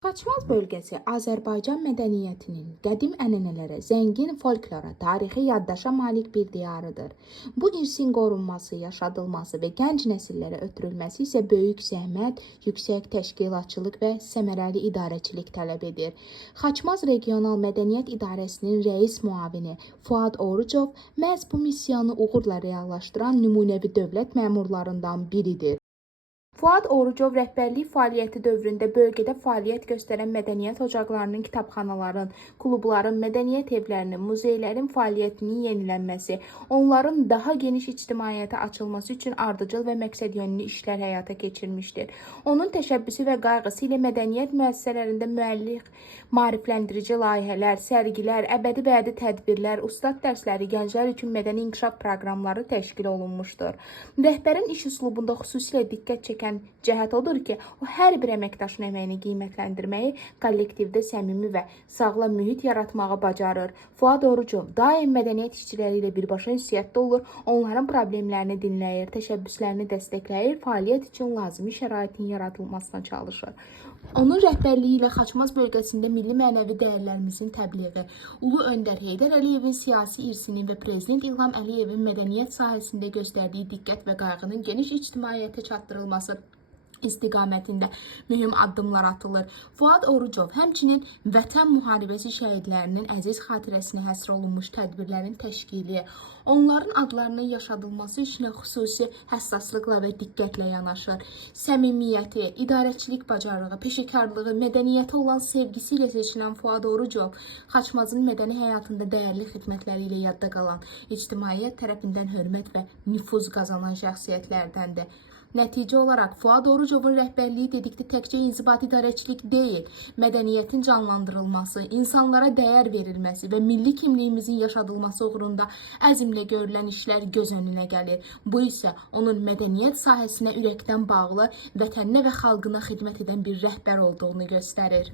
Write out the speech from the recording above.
Xaçmaz bölgəsi Azərbaycan mədəniyyətinin qədim ənənələrə, zəngin folklora, tarixi yaddaşa malik bir diyarıdır. Bu irsin qorunması, yaşadılması və gənc nəsillərə ötürülməsi isə böyük zəhmət, yüksək təşkilatçılıq və səmərəli idarəçilik tələb edir. Xaçmaz Regional Mədəniyyət İdarəsinin rəis müavini Fuad Orucov məhz bu missiyanı uğurla reallaşdıran nümunəvi dövlət məmurlarından biridir. Fuad Orucov rəhbərlik fəaliyyəti dövründə bölgədə fəaliyyət göstərən mədəniyyət ocaqlarının, kitabxanaların, klubların, mədəniyyət evlərinin, muzeylərin fəaliyyətinin yenilənməsi, onların daha geniş ictimaiyyətə açılması üçün ardıcıl və məqsədyönlü işlər həyata keçirmişdir. Onun təşəbbüsü və qayğısı ilə mədəniyyət müəssisələrində müəllif, maarifləndirici layihələr, sərgilər, əbədi tədbirlər, ustad dərsləri, gənclər üçün mədəni inkişaf proqramları təşkil olunmuşdur. Rəhbərin iş üslubunda xüsusilə diqqət çəkən cəhət odur ki, o hər bir əməkdaşın əməyini qiymətləndirməyi, kollektivdə səmimi və sağlam mühit yaratmağı bacarır. Fuad Orucov daim mədəniyyət işçiləri ilə birbaşa ünsiyyətdə olur, onların problemlərini dinləyir, təşəbbüslərini dəstəkləyir, fəaliyyət üçün lazımi şəraitin yaradılmasına çalışır. Onun rəhbərliyi ilə Xaçmaz bölgəsində milli mənəvi dəyərlərimizin təbliği, Ulu Öndər Heydər Əliyevin siyasi irsinin və Prezident İlham Əliyevin mədəniyyət sahəsində göstərdiyi diqqət və qayğının geniş ictimaiyyətə çatdırılması istiqamətində mühüm addımlar atılır. Fuad Orucov həmçinin Vətən müharibəsi şəhidlərinin əziz xatirəsinə həsr olunmuş tədbirlərin təşkili, onların adlarının yaşadılması işinə xüsusi həssaslıqla və diqqətlə yanaşır. Səmimiyyəti, idarəçilik bacarığı, peşəkarlığı, mədəniyyətə olan sevgisi ilə seçilən Fuad Orucov, Xaçmazın mədəni həyatında dəyərli xidmətləri ilə yadda qalan, ictimaiyyət tərəfindən hörmət və nüfuz qazanan şəxsiyyətlərdəndir. Nəticə olaraq Fuad Orucovun rəhbərliyi dedikdə təkcə inzibati idarəçilik deyil, mədəniyyətin canlandırılması, insanlara dəyər verilməsi və milli kimliyimizin yaşadılması uğrunda əzmlə görülən işlər göz önünə gəlir. Bu isə onun mədəniyyət sahəsinə ürəkdən bağlı, vətəninə və xalqına xidmət edən bir rəhbər olduğunu göstərir.